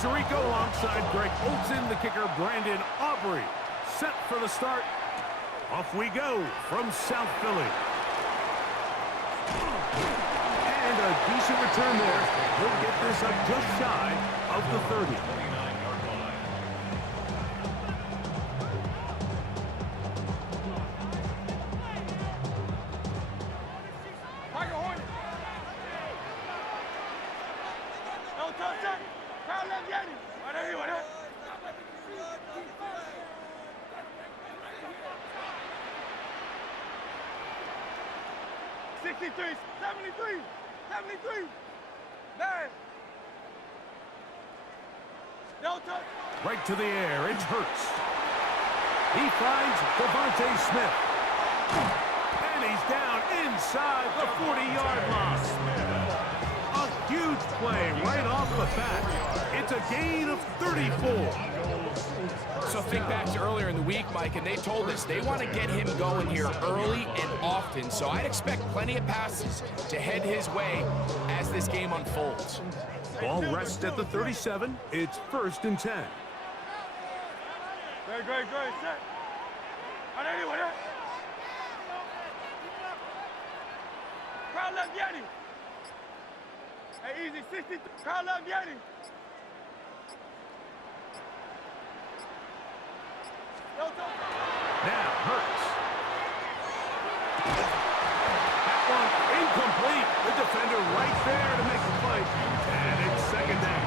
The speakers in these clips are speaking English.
Tirico alongside Greg Olson, the kicker Brandon Aubrey. Set for the start. Off we go from South Philly. And a decent return there. He'll get this up just shy of the 30. Right to the air, it's Hurts. He finds Devontae Smith. And he's down inside the 40-yard line. A huge play right off the bat. It's a gain of 34. So think back to earlier in the week, Mike, and they told us they want to get him going here early and often. So I'd expect plenty of passes to head his way as this game unfolds. Ball rests at the 37. It's 1st and 10. Great. Set. Crowd left Yeti. Hey, easy. 60. Crowd left Yeti. Now Hurts. That one incomplete. The defender right there to make the play. And it's 2nd down.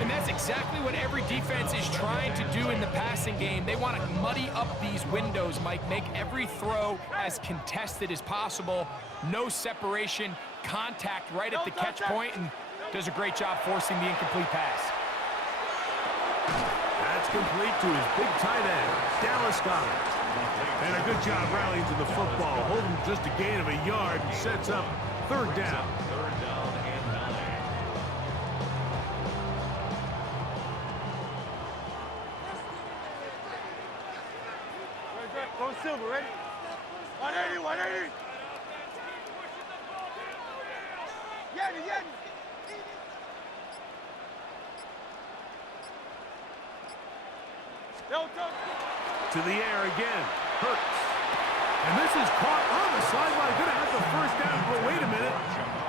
And that's exactly what every defense is trying to do in the passing game. They want to muddy up these windows, Mike, make every throw as contested as possible. No separation, contact right at the catch point, and does a great job forcing the incomplete pass. That's complete to his big tight end, Dallas Goedert. And a good job rallying to the football, holding just a gain of a yard and sets up 3rd down. Go Silver, ready? 180. Yeti. To the air again, Hurts. And this is caught on the sideline. Gonna have the 1st down, but wait a minute.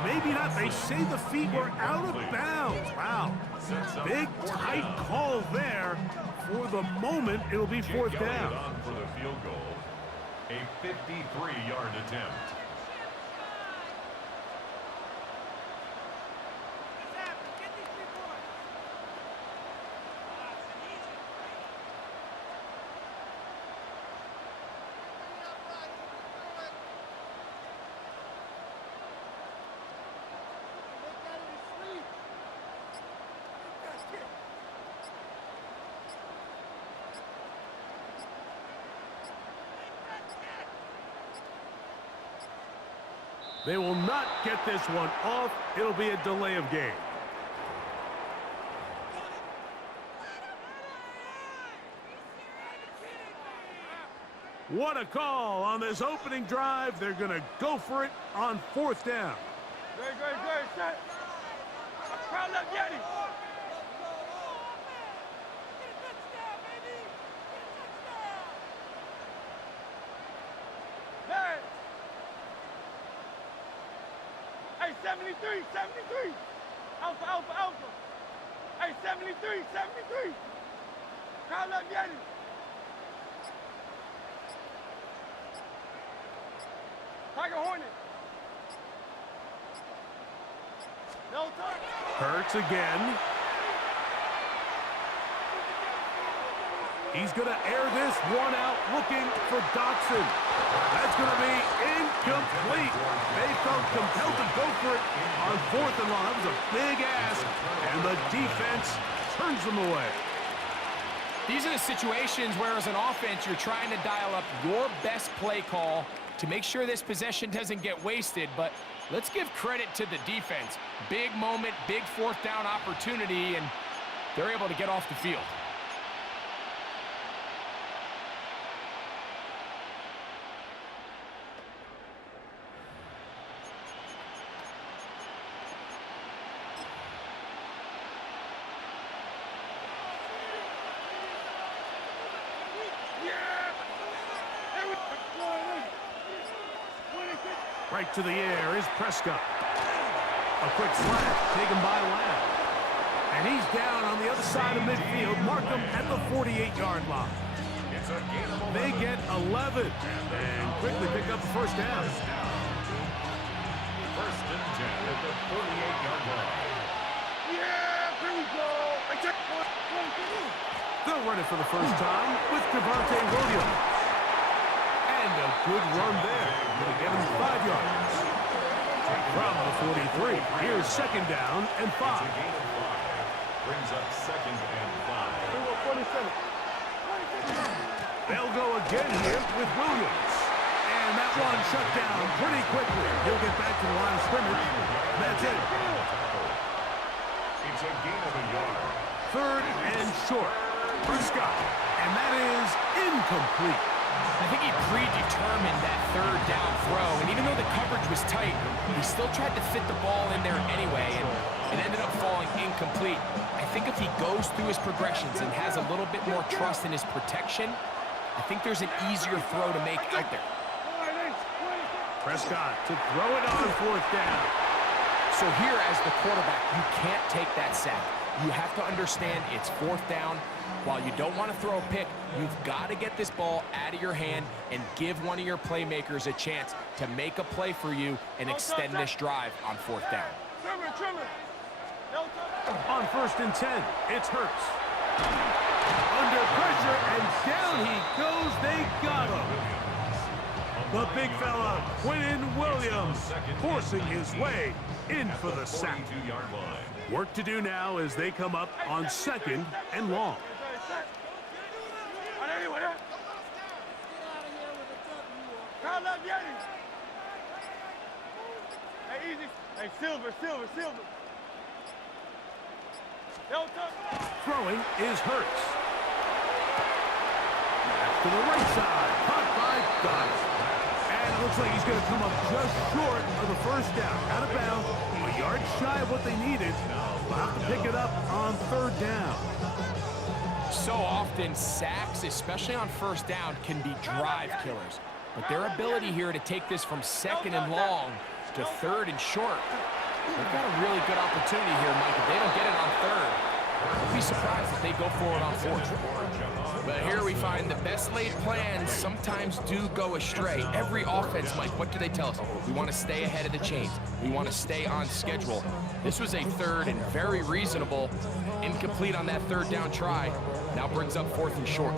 Maybe not. They say the feet were out of bounds. Wow. Big, tight call there. For the moment, it'll be 4th down. For the field goal, a 53-yard attempt. They will not get this one off. It'll be a delay of game. What a call on this opening drive. They're going to go for it on 4th down. Great. Set. Crowd left Yeti. Hey, 73. Alpha. Hey, 73. Crowd left Yeti. Tiger Hornet. No touch. Hurts again. He's going to air this one out, looking for Dotson. That's going to be incomplete. They felt compelled to go for it on 4th and long. That was a big ask, and the defense turns them away. These are the situations where, as an offense, you're trying to dial up your best play call to make sure this possession doesn't get wasted. But let's give credit to the defense. Big moment, big 4th down opportunity, and they're able to get off the field. Right to the air is Prescott. A quick slash taken by Lamb. And he's down on the other side of midfield. Mark him at the 48-yard line. They get 11 and quickly pick up the first down. First and 10 at the 48-yard line. Yeah, here we go. They'll run it for the first time with Javonte Williams. And a good run there. Going to get him 5 yards. From the 43, here's second down and 5. Brings up second and 5. 47. They'll go again here with Williams. And that one shut down pretty quickly. He'll get back to the line of scrimmage. That's it. It's a gain of a yard. Third and short. Prescott. And that is incomplete. I think he predetermined that third down throw, and even though the coverage was tight, he still tried to fit the ball in there anyway, and it ended up falling incomplete. I think if he goes through his progressions and has a little bit more trust in his protection, I think there's an easier throw to make out there. Prescott to throw it on fourth down. So here, as the quarterback, you can't take that sack. You have to understand it's fourth down. While you don't want to throw a pick, you've got to get this ball out of your hand and give one of your playmakers a chance to make a play for you and extend this drive on fourth down. On first and 10, it's Hurts. Under pressure, and down he goes. They got him. The big fella, Quinnen Williams, forcing his way in for the sack. Work to do now as they come up on second and long. Hey, easy. Hey, Silver. Throwing is Hurts. Back to the right side. Caught by Goddard. And it looks like he's going to come up just short of the first down. Out of bounds. A yard shy of what they needed. We'll have to pick it up on third down. So often, sacks, especially on first down, can be drive killers. But their ability here to take this from second and long to third and short, they've got a really good opportunity here, Mike. If they don't get it on third, I'd be surprised if they go for it on fourth. But here we find the best laid plans sometimes do go astray. Every offense, Mike, what do they tell us? We want to stay ahead of the chains. We want to stay on schedule. This was a third and very reasonable. Incomplete on that third down try. Now brings up fourth and short.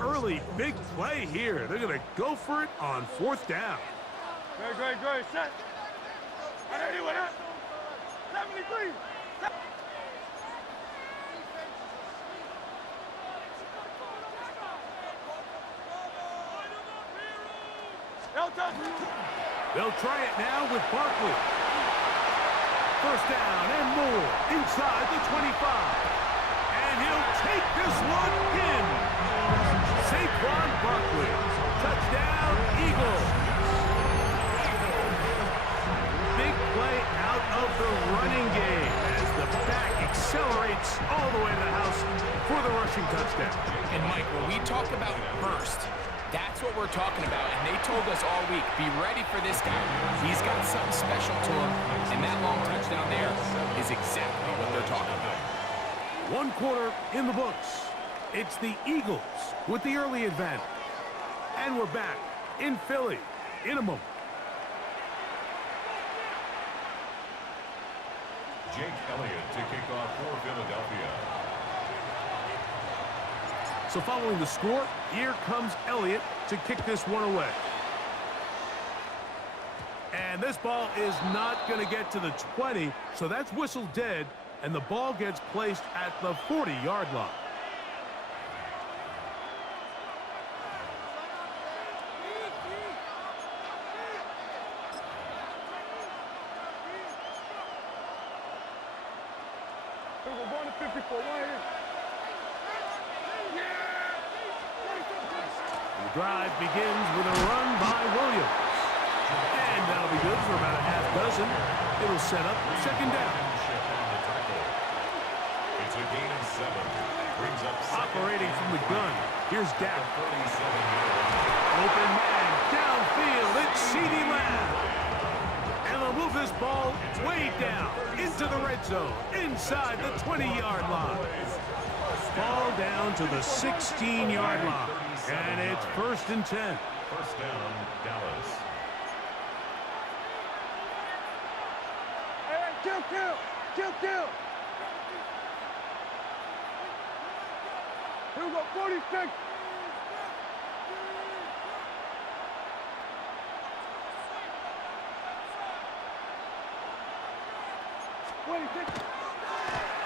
Early big play here. They're going to go for it on fourth down. Great. Set. 73. They'll try it now with Barkley. First down and more inside the 25. And he'll take this one in. Saquon Barkley. Touchdown, Eagles. Big play out of the running game as the back accelerates all the way to the house for the rushing touchdown. And Mike, when we talk about burst, that's what we're talking about, and they told us all week, be ready for this guy. He's got something special to him, and that long touchdown there is exactly what they're talking about. One quarter in the books. It's the Eagles with the early advantage. And we're back in Philly in a moment. Jake Elliott to kick off for Philadelphia. So following the score, here comes Elliott to kick this one away. And this ball is not going to get to the 20, so that's whistled dead, and the ball gets placed at the 40-yard line. We're going to 54. The drive begins with a run by Williams. And that'll be good for about a half dozen. It'll set up second down. It's a gain of 7. Brings up Operating from the gun. Here's Dak. 37-yard line. Open man. Downfield, it's CeeDee Lamb. And they'll move this ball way down into the red zone, inside the 20-yard line. Ball down to the 16-yard line. And it's 1st and 10. First down, Dallas. Hey, kill. Here we go, 46.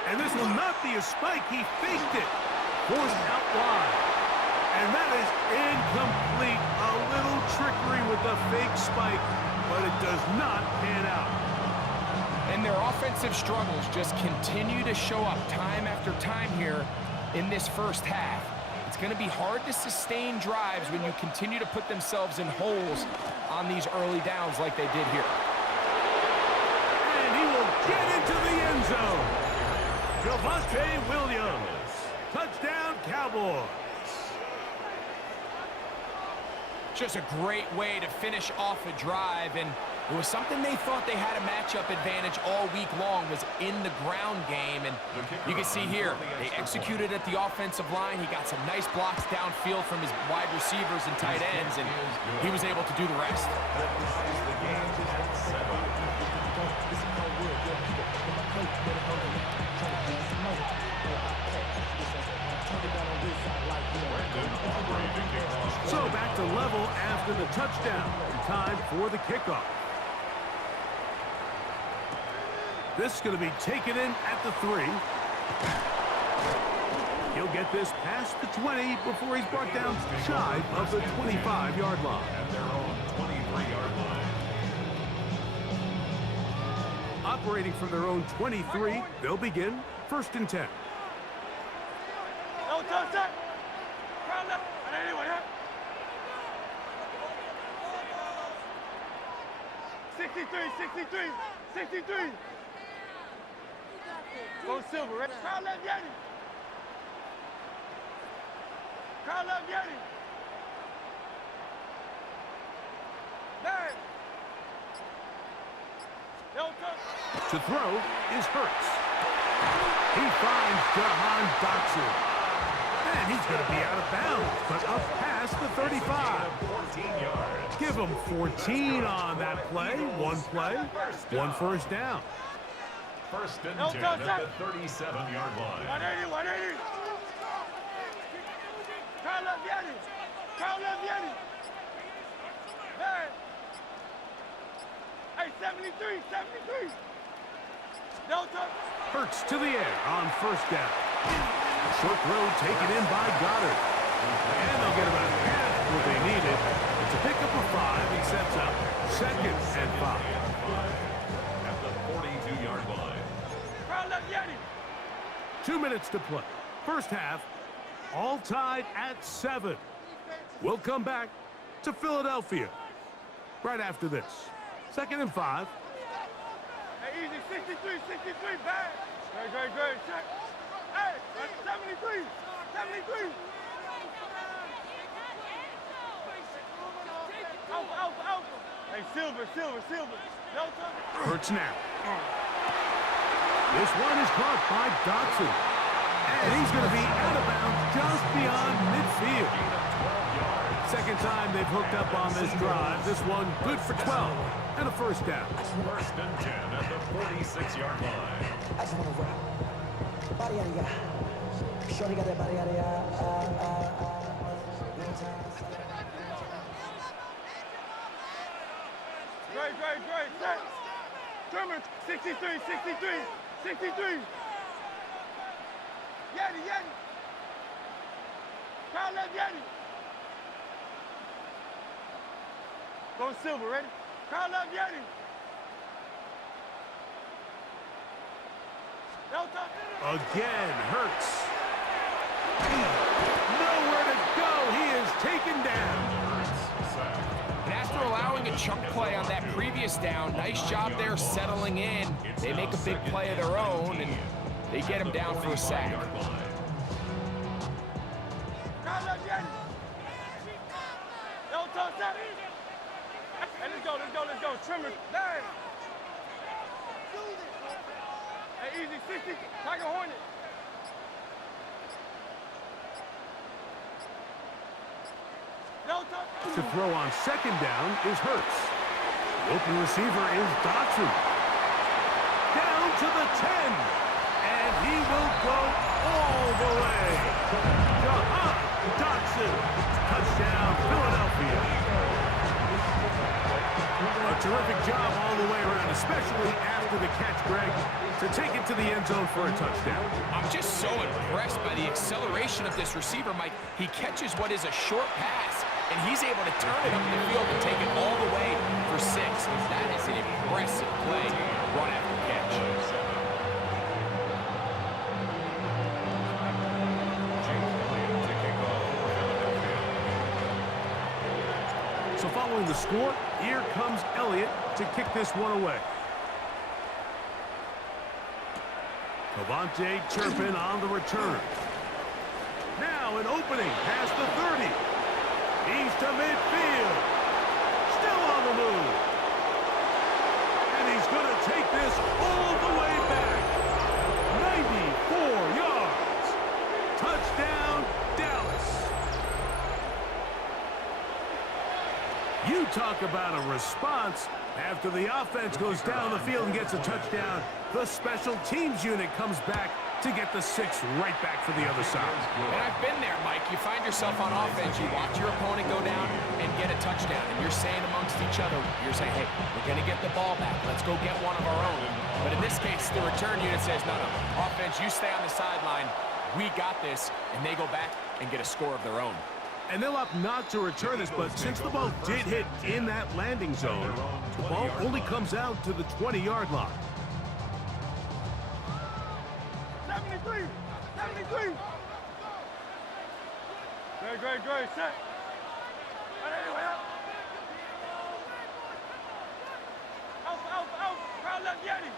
And this will not be a spike. He faked it. Forced out wide. And that is incomplete. A little trickery with the fake spike, but it does not pan out. And their offensive struggles just continue to show up time after time here in this first half. It's going to be hard to sustain drives when you continue to put themselves in holes on these early downs like they did here. And he will get into the end zone. Javonte Williams. Touchdown, Cowboys. Just a great way to finish off a drive, and it was something they thought they had a matchup advantage all week long, was in the ground game. And you can see here, they executed at the offensive line. He got some nice blocks downfield from his wide receivers and tight ends, and he was able to do the rest. So back to level after the touchdown. Time for the kickoff. This is going to be taken in at the 3. He'll get this past the 20 before he's brought down shy of the 25-yard line. At their own 23-yard line. Operating from their own 23, they'll begin 1st and 10. No touch that. Crowd left. And anyway, huh? 63. Go Silver, right? Crowd left Yeti. Man. No touch. To throw is Hurts. He finds Jahan Dotson. And he's going to be out of bounds, but up past the 35. 14 yards. Give him 14 on that play. One play, one first down. First and No 10 touch. at the 37-yard line. 180. Crowd left Yeti. Man. Hey, 73. No touch. Hurts to the air on first down. Short throw taken in by Goddard. And they'll get about half what they needed. It's a pickup of 5. He sets up 2nd and 5. At the 42-yard line. Crowd left Yeti. 2 minutes to play. First half, all tied at 7. We'll come back to Philadelphia right after this. 2nd and 5. Hey, easy, 63, bad. Great, check. Hey, 73. Alpha. Hey, Silver. No touch. Hurts now. This one is caught by Dotson. And he's going to be out of bounds just beyond midfield. Second time they've hooked up on this drive. This one good for 12 and a first down. First and 10 at the 46-yard line. I just want to rap. Body area. Shorty got that body area. Great. Set. German, 63. Yeti. Crowd left Yeti. Go Silver, ready? Crowd left Yeti. No touch. Again, Hurts. Nowhere to go. He is taken down. And after allowing a chunk play on that previous down, nice job there settling in. They make a big play of their own, and they get him down for a sack. Crowd left Yeti. No touch that. Hey, let's go. Trimmer, dang. Hey, easy, 60, Tiger Hornet. No touch. To throw on second down is Hurts. The open receiver is Dotson. Down to the 10. And he will go all the way. Jahan Dotson. Touchdown, Philadelphia. A terrific job all the way around, especially after the catch, Greg, to take it to the end zone for a touchdown. I'm just so impressed by the acceleration of this receiver, Mike. He catches what is a short pass, and he's able to turn it up the field and take it all the way for 6. That is an impressive play, run after catch. So following the score, here comes Elliott to kick this one away. Cavante Turpin on the return. Now an opening past the 30. He's to midfield. Still on the move. And he's going to take this all the way back. 94 yards. Touchdown, Dallas. You talk about a response. After the offense goes down the field and gets a touchdown, the special teams unit comes back to get the 6 right back for the other side. And I've been there, Mike. You find yourself on offense, you watch your opponent go down and get a touchdown, and you're saying amongst each other, you're saying, hey, we're going to get the ball back. Let's go get one of our own. But in this case, the return unit says, no, offense, you stay on the sideline. We got this, and they go back and get a score of their own. And they'll opt not to return this, but since the ball did hit in that landing zone, the ball only comes out to the 20-yard line. 73. Great, set. Anyway, out. Crowd left Yeti.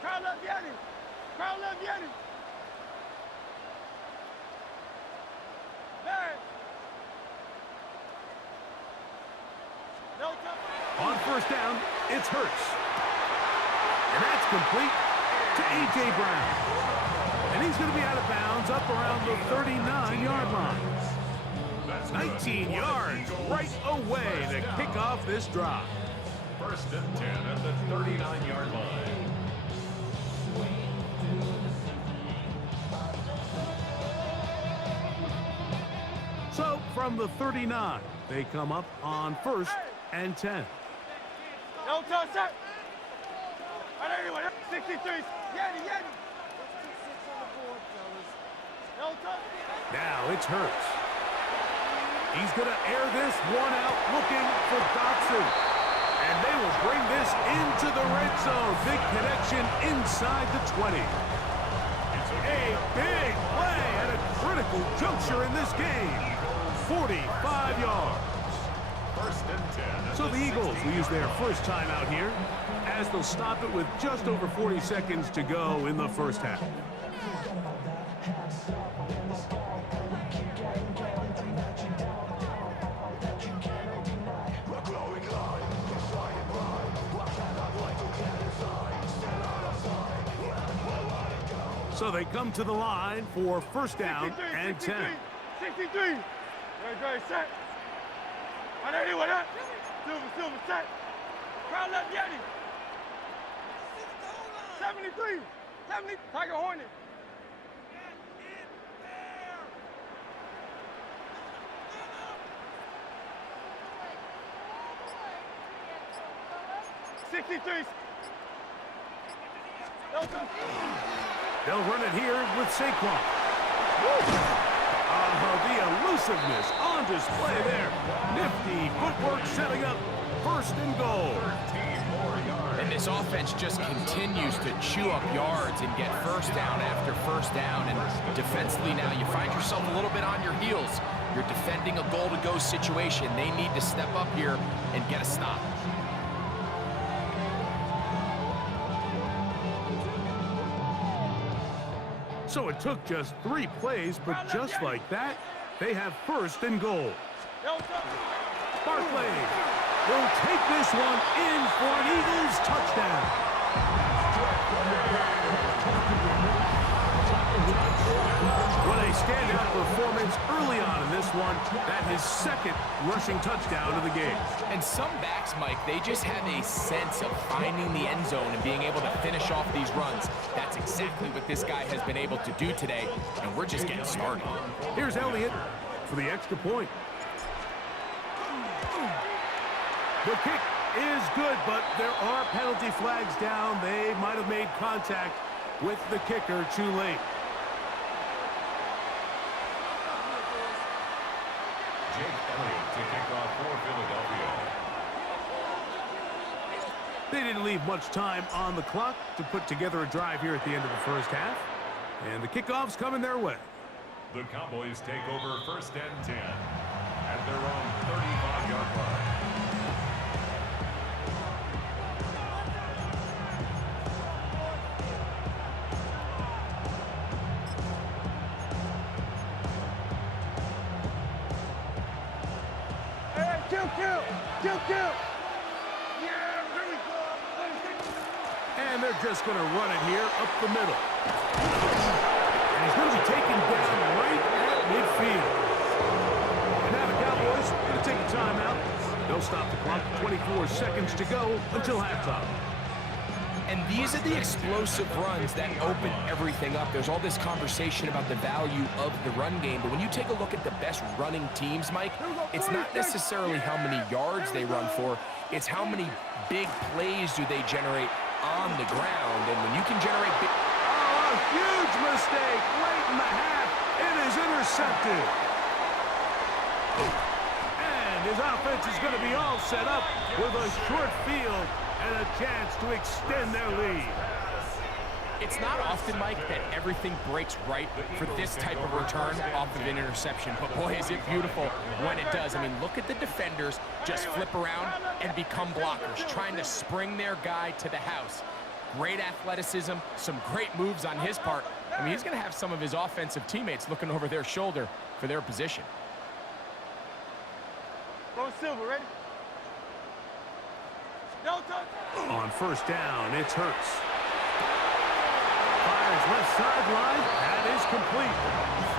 Crowd left Yeti. Man. No touch. On first down, it's Hurts. And that's complete to A.J. Brown. And he's going to be out of bounds up around the 39-yard line. 19 yards right away to kick off this drive. First and 10 at the 39-yard line. So from the 39, they come up on first and 10. No touch, set. Anyway, 63. Yeti. No touch. Now it's Hurts. He's going to air this one out looking for Dotson. And they will bring this into the red zone. Big connection inside the 20. A big play at a critical juncture in this game. 45 yards. First and 10. So the Eagles will use their first time out here as they'll stop it with just over 40 seconds to go in the first half. So they come to the line for first down and 10. 63. Great, set. Anyway, Silver, set. Crowd left Yeti. 73. Tiger Hornet. They'll run it here with Saquon. The elusiveness on display there. Nifty footwork setting up first and goal. And this offense just continues to chew up yards and get first down after first down. And defensively now, you find yourself a little bit on your heels. You're defending a goal-to-go situation. They need to step up here and get a stop. So it took just 3 plays, but just like that, They have first and goal. Yo, touch. Barkley will take this one in for an Eagles touchdown. What a standout performance early on in this one. That his second rushing touchdown of the game. And some backs, Mike, they just have a sense of finding the end zone and being able to finish off these runs. That's exactly what this guy has been able to do today, and we're just getting started. Here's Elliott for the extra point. The kick is good, but there are penalty flags down. They might have made contact with the kicker too late. Jake Elliott to kick off for Philadelphia. They didn't leave much time on the clock to put together a drive here at the end of the first half. And the kickoff's coming their way. The Cowboys take over first and 10 at their own 35-yard line. Kill. Yeah, here we go. And they're just going to run it here up the middle. And he's going to be taken down right at midfield. And now the Cowboys going to take a timeout. They'll stop the clock. 24 seconds to go until halftime. And these are the explosive runs that open everything up. There's all this conversation about the value of the run game, but when you take a look at the best running teams, Mike, it's not necessarily how many yards they run for, it's how many big plays do they generate on the ground. And when you can generate big... Oh, a huge mistake late in the half. It is intercepted. And his offense is going to be all set up with a short field and a chance to extend their lead. It's not often, Mike, that everything breaks right for this type of return off of an interception. But boy, is it beautiful when it does. I mean, look at the defenders just flip around and become blockers, trying to spring their guy to the house. Great athleticism, some great moves on his part. I mean, he's going to have some of his offensive teammates looking over their shoulder for their position. Go Silver, ready? Yo, touch. On first down, it's Hurts. Fires left sideline. That is complete.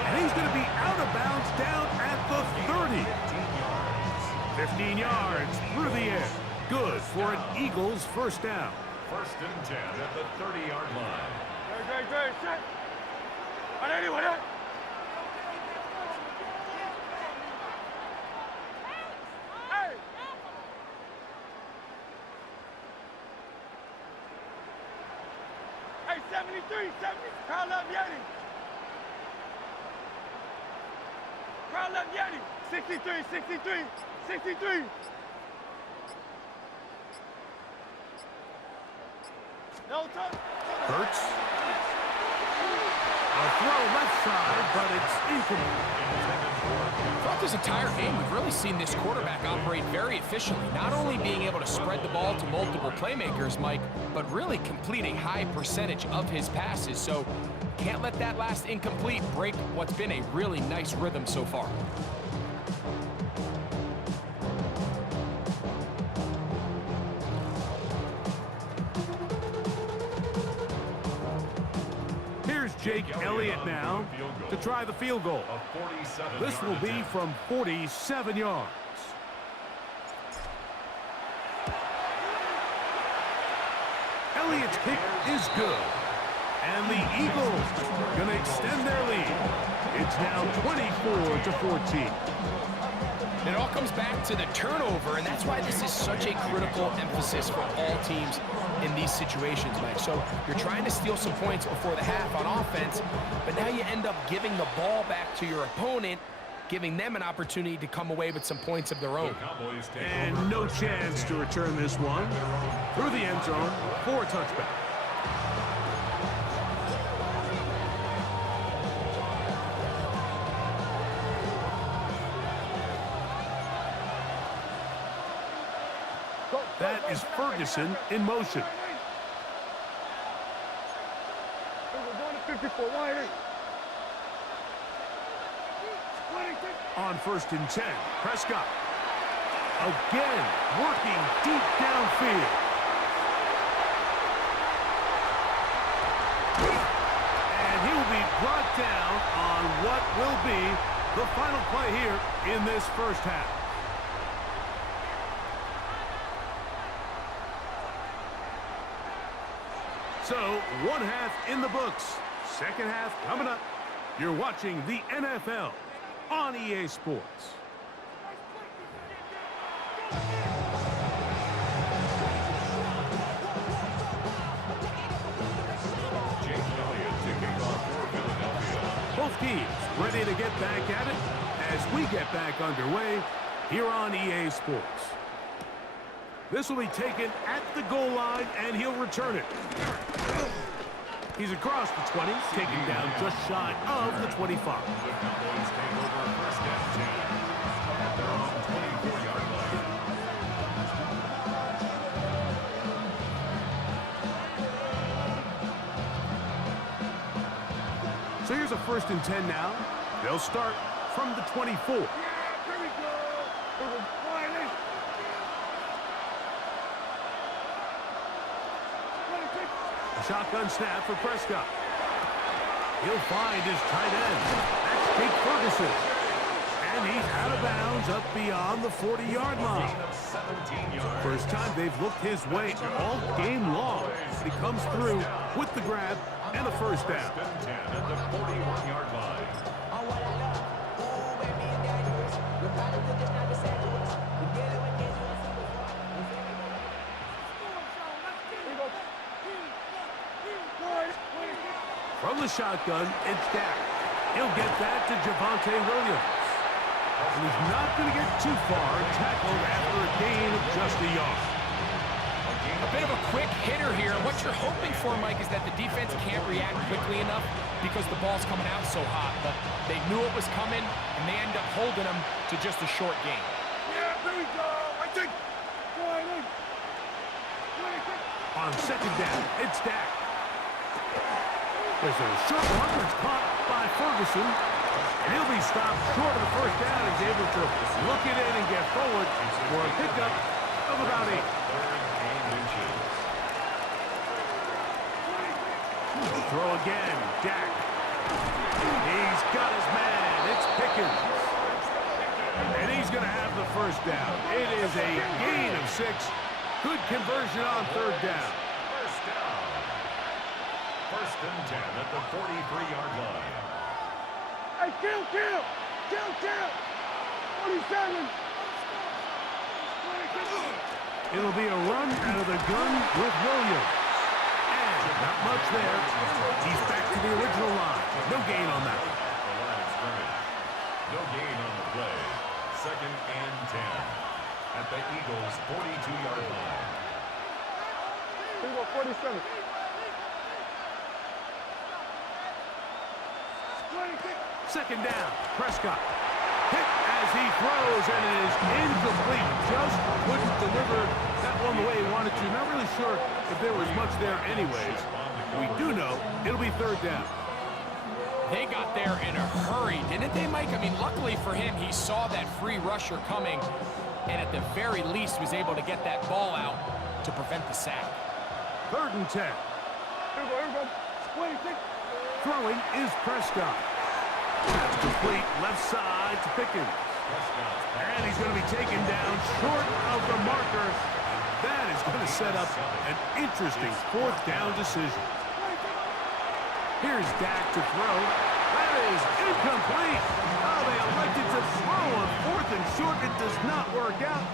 And he's going to be out of bounds down at the 30. 15 yards through the air. Good for an Eagles first down. First and 10 at the 30-yard line. Great, set. On anyone, eh? Hey! Hey, 73, 70. Crowd love Yeti. Crowd love Yeti. 63. No touch. Hurts. A throw left side, but it's incomplete. Throughout this entire game, we've really seen this quarterback operate very efficiently, not only being able to spread the ball to multiple playmakers, Mike, but really complete a high percentage of his passes. So can't let that last incomplete break what's been a really nice rhythm so far. Jake Elliott now to try the field goal. This will be from 47 yards. Elliott's kick is good. And the Eagles going to extend their lead. It's now 24-14. It all comes back to the turnover, and that's why this is such a critical emphasis for all teams in these situations, Mike. So you're trying to steal some points before the half on offense, but now you end up giving the ball back to your opponent, giving them an opportunity to come away with some points of their own. And no chance to return this one through the end zone for a touchback. That is Ferguson in motion. We're going to 54. 180. On 1st and 10, Prescott. Again, working deep downfield. And he will be brought down on what will be the final play here in this first half. So, one half in the books. Second half coming up. You're watching the NFL on EA Sports. Both teams ready to get back at it as we get back underway here on EA Sports. This will be taken at the goal line, and he'll return it. He's across the 20, taken down just shy of the 25. The Cowboys take over 1st and 10 at their own 24-yard line. So here's a 1st and 10 now. They'll start from the 24. Yeah, here we go. Shotgun snap for Prescott. He'll find his tight end. That's Jake Ferguson. And he's out of bounds up beyond the 40-yard line. First time they've looked his way all game long. He comes through with the grab and a first down. At the 41-yard line. From the shotgun, it's Dak. He'll get that to Javonte Williams. And he's not going to get too far tackled after a gain of just a yard. A bit of a quick hitter here. What you're hoping for, Mike, is that the defense can't react quickly enough because the ball's coming out so hot. But they knew it was coming, and they end up holding them to just a short gain. Yeah, there we go. I think. On 2nd down, it's Dak. There's a short one that's caught by Ferguson. And he'll be stopped short of the first down. He's able to look it in and get forward for a pickup of about 8. Throw again, Dak. He's got his man. It's Pickens. And he's going to have the first down. It is a gain of 6. Good conversion on 3rd down. 1st and 10 at the 43-yard line. Hey, kill! 47. It'll be a run out of the gun with Williams. And not much there. He's back to the original line. No gain on that. The line of scrimmage. No gain on the play. 2nd and 10 at the Eagles' 42-yard line. Here we go, 47. Second down, Prescott. Hit as he throws, and it is incomplete. Just couldn't deliver that one the way he wanted to. Not really sure if there was much there anyways. We do know it'll be 3rd down. They got there in a hurry, didn't they, Mike? I mean, luckily for him, he saw that free rusher coming, and at the very least was able to get that ball out to prevent the sack. 3rd and 10. Here we go. 26. Throwing is Prescott. That's complete left side to Pickens. And he's going to be taken down short of the marker. That is going to set up an interesting 4th down decision. Here's Dak to throw. That is incomplete. Oh, they elected to throw on 4th and short. It does not work out.